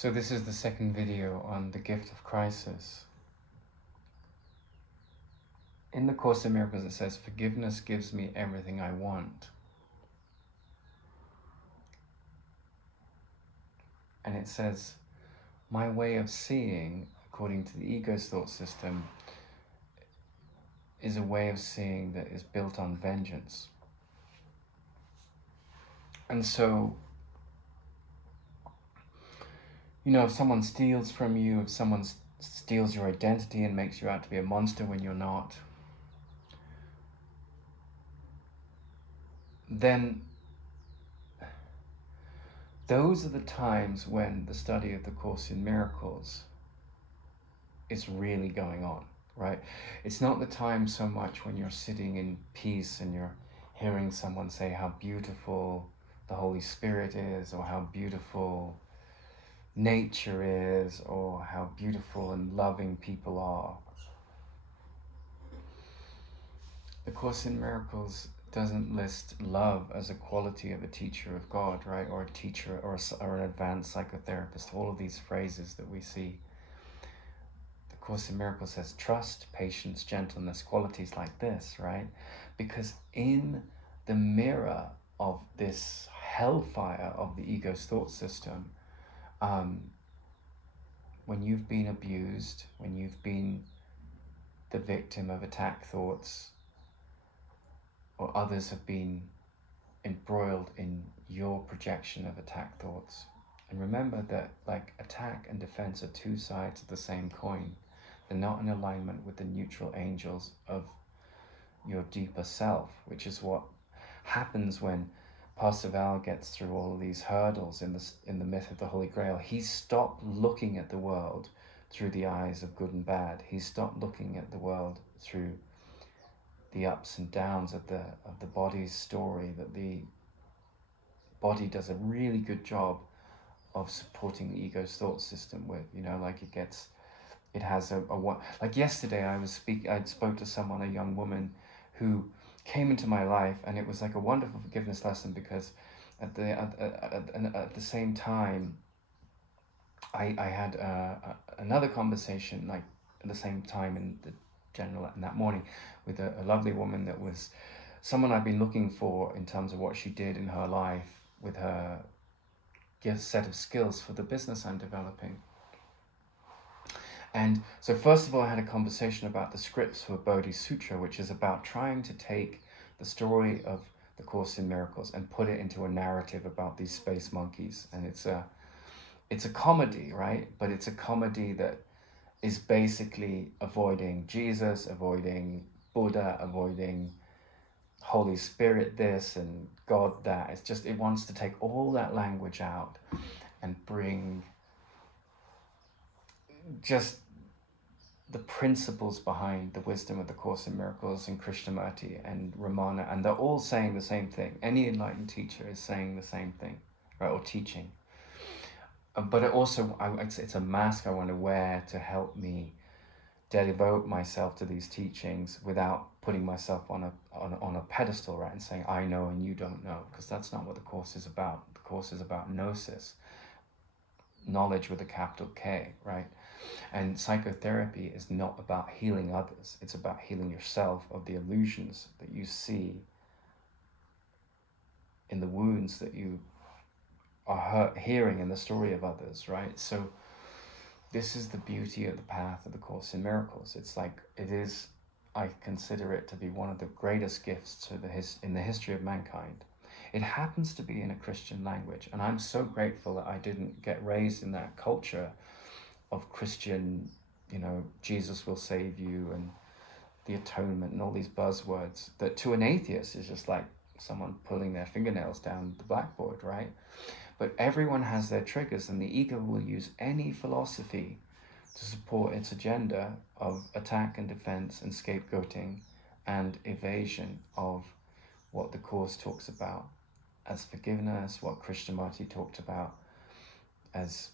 So this is the second video on the gift of crisis. In the Course in Miracles it says, forgiveness gives me everything I want. And it says, my way of seeing, according to the ego's thought system, is a way of seeing that is built on vengeance. And so, you know, if someone steals from you, if someone steals your identity and makes you out to be a monster when you're not, then those are the times when the study of the Course in Miracles is really going on, right? It's not the time so much when you're sitting in peace and you're hearing someone say how beautiful the Holy Spirit is, or how beautiful nature is, or how beautiful and loving people are. The Course in Miracles doesn't list love as a quality of a teacher of God, right? Or a teacher, or an advanced psychotherapist. All of these phrases that we see. The Course in Miracles says trust, patience, gentleness, qualities like this, right? Because in the mirror of this hellfire of the ego's thought system, when you've been abused, when you've been the victim of attack thoughts, or others have been embroiled in your projection of attack thoughts. And remember that, like, attack and defense are two sides of the same coin. They're not in alignment with the neutral angels of your deeper self, which is what happens when Pastor Val gets through all of these hurdles in the myth of the Holy Grail. He stopped looking at the world through the eyes of good and bad. He stopped looking at the world through the ups and downs of the body's story, that the body does a really good job of supporting the ego's thought system with, you know, like it has like yesterday I spoke to someone, a young woman who came into my life, and it was like a wonderful forgiveness lesson, because at the same time I had another conversation, like at the same time in that morning, with a lovely woman that was someone I've been looking for in terms of what she did in her life with her set of skills for the business I'm developing. And so first of all, I had a conversation about the scripts for Bodhi Sutra, which is about trying to take the story of the Course in Miracles and put it into a narrative about these space monkeys. And it's a comedy, right? But it's a comedy that is basically avoiding Jesus, avoiding Buddha, avoiding Holy Spirit this and God that. It's just, it wants to take all that language out and bring just the principles behind the wisdom of the Course in Miracles and Krishnamurti and Ramana, and they're all saying the same thing. Any enlightened teacher is saying the same thing, right, or teaching. But it also, it's a mask I want to wear to help me devote myself to these teachings without putting myself on a pedestal, right, and saying I know and you don't know, because that's not what the Course is about. The Course is about gnosis, knowledge with a capital K, right? And psychotherapy is not about healing others. It's about healing yourself of the illusions that you see in the wounds that you are hearing in the story of others, right? So this is the beauty of the path of the Course in Miracles. It's like, it is, I consider it to be one of the greatest gifts in the history of mankind. It happens to be in a Christian language, and I'm so grateful that I didn't get raised in that culture of Christian, you know, Jesus will save you and the atonement and all these buzzwords that to an atheist is just like someone pulling their fingernails down the blackboard, right? But everyone has their triggers, and the ego will use any philosophy to support its agenda of attack and defense and scapegoating and evasion of what the Course talks about as forgiveness, what Krishnamurti talked about as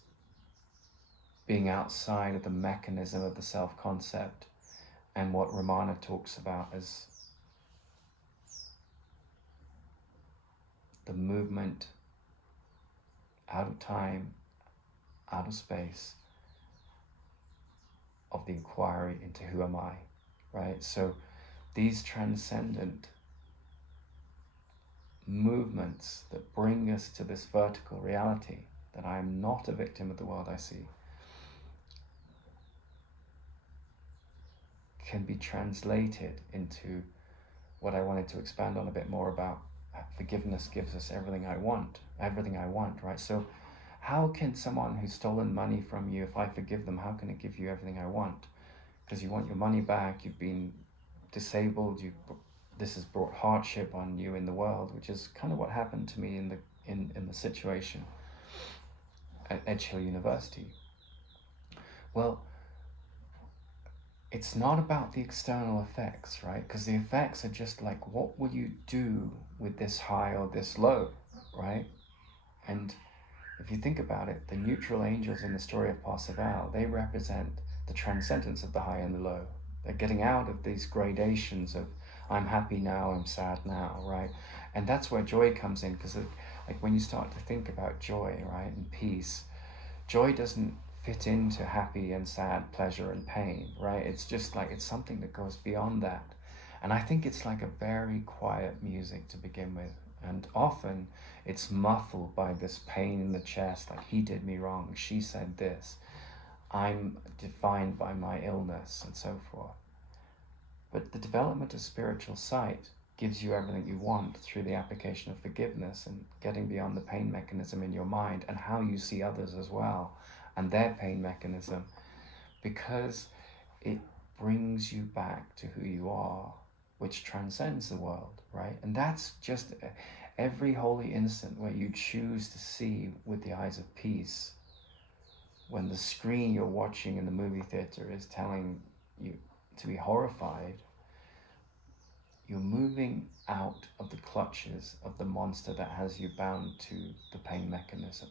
being outside of the mechanism of the self-concept, and what Ramana talks about as the movement out of time, outer space of the inquiry into who am I, right? So these transcendent movements that bring us to this vertical reality, that I am not a victim of the world I see, can be translated into what I wanted to expand on a bit more about. Forgiveness gives us everything I want, right? So how can someone who's stolen money from you, if I forgive them, how can it give you everything I want? Because you want your money back, you've been disabled, this has brought hardship on you in the world, which is kind of what happened to me in the situation at Edge Hill University. Well, it's not about the external effects, right? Because the effects are just like, what will you do with this high or this low, right? And if you think about it, the neutral angels in the story of Parsifal, they represent the transcendence of the high and the low. They're getting out of these gradations of I'm happy now, I'm sad now, right? And that's where joy comes in, because like when you start to think about joy, right, and peace, joy doesn't fit into happy and sad, pleasure and pain, right? It's just like, it's something that goes beyond that. And I think it's like a very quiet music to begin with. And often it's muffled by this pain in the chest, like he did me wrong, she said this, I'm defined by my illness, and so forth. But the development of spiritual sight gives you everything you want through the application of forgiveness and getting beyond the pain mechanism in your mind and how you see others as well and their pain mechanism, because it brings you back to who you are, which transcends the world, right? And that's just every holy instant where you choose to see with the eyes of peace. When the screen you're watching in the movie theater is telling you to be horrified, you're moving out of the clutches of the monster that has you bound to the pain mechanism.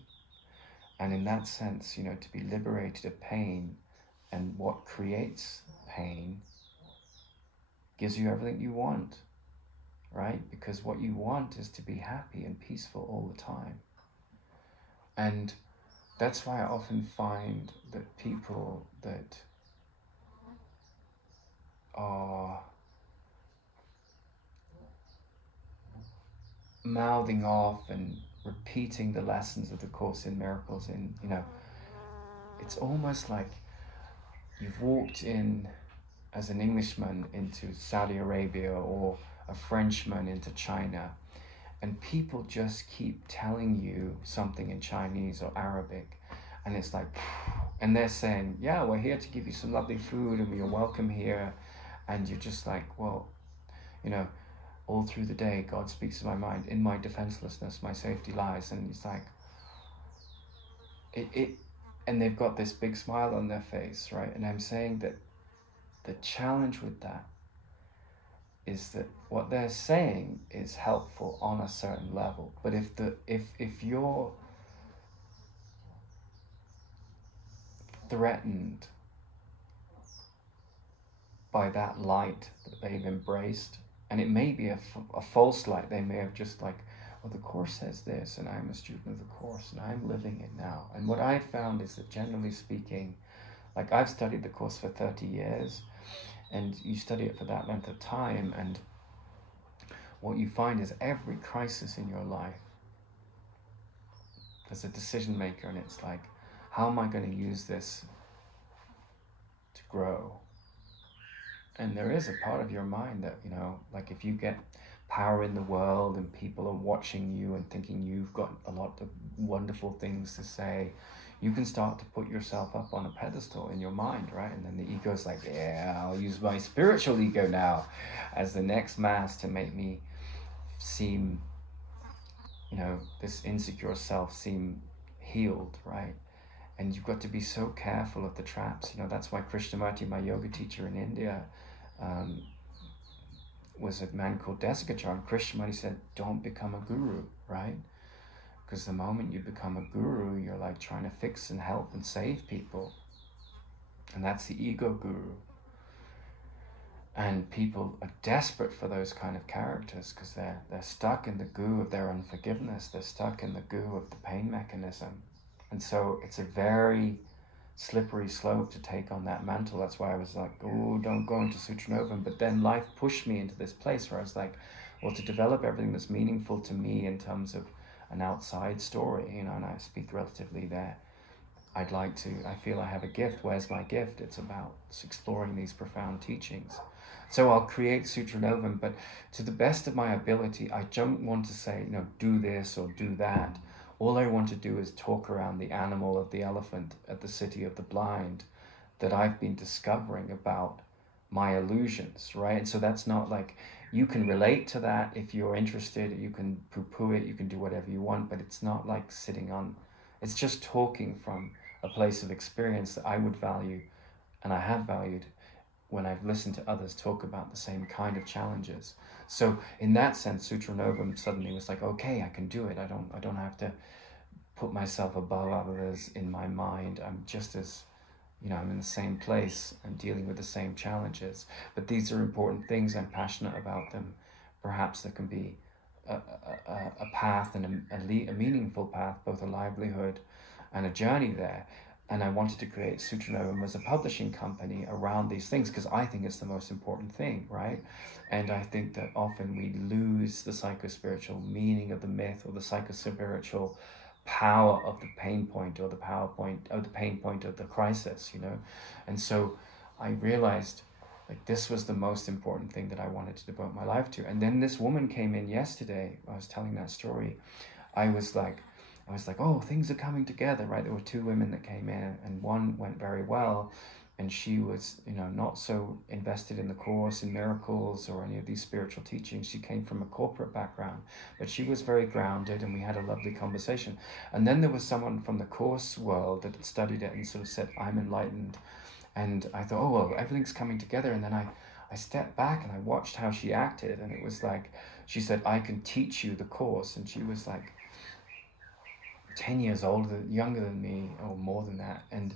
And in that sense, to be liberated of pain and what creates pain gives you everything you want, right? Because what you want is to be happy and peaceful all the time. And that's why I often find that people that are mouthing off and repeating the lessons of the Course in Miracles it's almost like you've walked in as an Englishman into Saudi Arabia or a Frenchman into China, and people just keep telling you something in Chinese or Arabic, and it's like, and they're saying, yeah, we're here to give you some lovely food and you're welcome here, and you're just like, well, all through the day God speaks to my mind, in my defenselessness my safety lies, and it's like it and they've got this big smile on their face, right? And I'm saying that the challenge with that is that what they're saying is helpful on a certain level, but if you're threatened by that light that they've embraced, and it may be a false light, they may have just like, well, the Course says this, and I'm a student of the Course, and I'm living it now. And what I found is that generally speaking, like I've studied the Course for 30 years, and you study it for that length of time, and what you find is every crisis in your life, there's a decision maker, and it's like, how am I going to use this to grow? And there is a part of your mind that, like if you get power in the world and people are watching you and thinking you've got a lot of wonderful things to say, you can start to put yourself up on a pedestal in your mind, right? And then the ego's like, yeah, I'll use my spiritual ego now as the next mass to make me seem, this insecure self seem healed, right? And you've got to be so careful of the traps. That's why Krishnamurti, my yoga teacher in India, was a man called Desikachar. Krishnamurti said, don't become a guru, right? Because the moment you become a guru, you're like trying to fix and help and save people. And that's the ego guru. And people are desperate for those kind of characters because they're stuck in the goo of their unforgiveness. They're stuck in the goo of the pain mechanism. And so it's a very slippery slope to take on that mantle. That's why I was like, oh, don't go into Sutra Novum. But then life pushed me into this place where I was like, well, to develop everything that's meaningful to me in terms of an outside story, you know, and I speak relatively there. I feel I have a gift. Where's my gift? It's about exploring these profound teachings. So I'll create Sutra Novum, but to the best of my ability, I don't want to say, do this or do that. All I want to do is talk around the animal of the elephant at the City of the Blind that I've been discovering about my illusions, right? And so that's not like, you can relate to that if you're interested, you can poo-poo it, you can do whatever you want, but it's not like it's just talking from a place of experience that I would value, and I have valued when I've listened to others talk about the same kind of challenges. So in that sense, Sutra Novum suddenly was like, okay, I can do it. I don't have to put myself above others in my mind. I'm just as, I'm in the same place and dealing with the same challenges. But these are important things. I'm passionate about them. Perhaps there can be a path and a meaningful path, both a livelihood and a journey there. And I wanted to create Sutra Novum as a publishing company around these things because I think it's the most important thing, right? And I think that often we lose the psycho-spiritual meaning of the myth, or the psycho-spiritual power of the pain point, or the pain point of the crisis, And so I realized like this was the most important thing that I wanted to devote my life to. And then this woman came in yesterday. I was telling that story. I was like, oh, things are coming together, right? There were two women that came in, and one went very well, and she was, not so invested in the Course, in miracles, or any of these spiritual teachings. She came from a corporate background, but she was very grounded, and we had a lovely conversation. And then there was someone from the Course world that had studied it and sort of said, I'm enlightened. And I thought, oh, well, everything's coming together. And then I stepped back and I watched how she acted, and it was like, she said, I can teach you the Course. And she was like 10 years younger than me, or more than that. And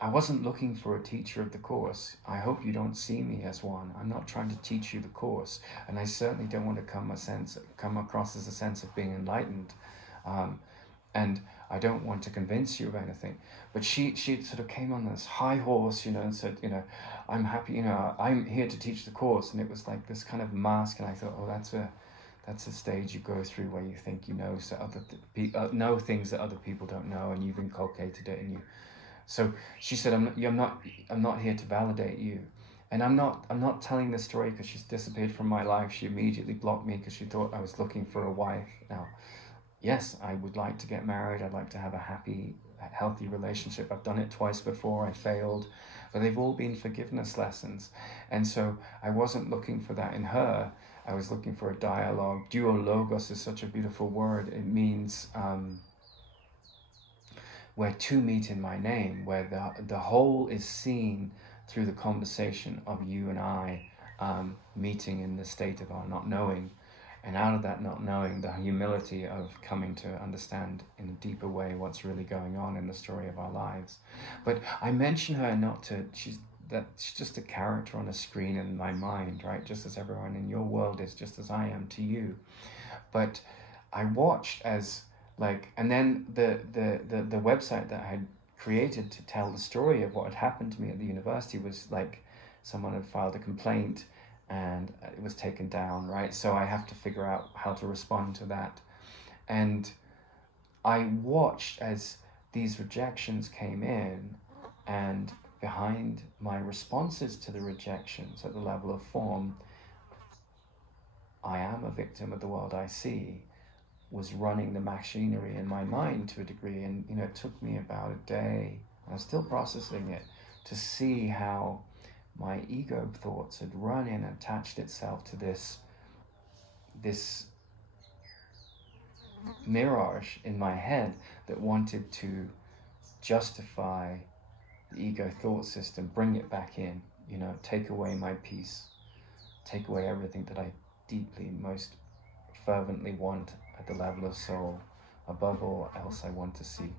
I wasn't looking for a teacher of the Course. I hope you don't see me as one. I'm not trying to teach you the Course. And I certainly don't want to come across as a sense of being enlightened. And I don't want to convince you of anything. But she sort of came on this high horse, and said, I'm happy, I'm here to teach the Course. And it was like this kind of mask. And I thought, oh, that's a stage you go through where you think know things that other people don't know, and you've inculcated it in you. So she said, I'm not here to validate you. And I'm not telling this story because she's disappeared from my life. She immediately blocked me because she thought I was looking for a wife. Now, yes, I would like to get married. I'd like to have a happy, healthy relationship. I've done it twice before. I failed. But they've all been forgiveness lessons. And so I wasn't looking for that in her. I was looking for a dialogue. Duo logos is such a beautiful word. It means where two meet in my name, where the whole is seen through the conversation of you and I meeting in the state of our not knowing. And out of that not knowing, the humility of coming to understand in a deeper way what's really going on in the story of our lives. But I mention her she's just a character on a screen in my mind, right? Just as everyone in your world is, just as I am to you. But I watched as and then the website that I had created to tell the story of what had happened to me at the university was like, someone had filed a complaint and it was taken down, right? So I have to figure out how to respond to that. And I watched as these rejections came in, and behind my responses to the rejections at the level of form, I am a victim of the world I see, was running the machinery in my mind to a degree. And it took me about a day, and I'm still processing it, to see how my ego thoughts had run in and attached itself to this mirage in my head that wanted to justify the ego thought system, bring it back in, take away my peace, take away everything that I deeply, most fervently want at the level of soul. Above all else, I want to see.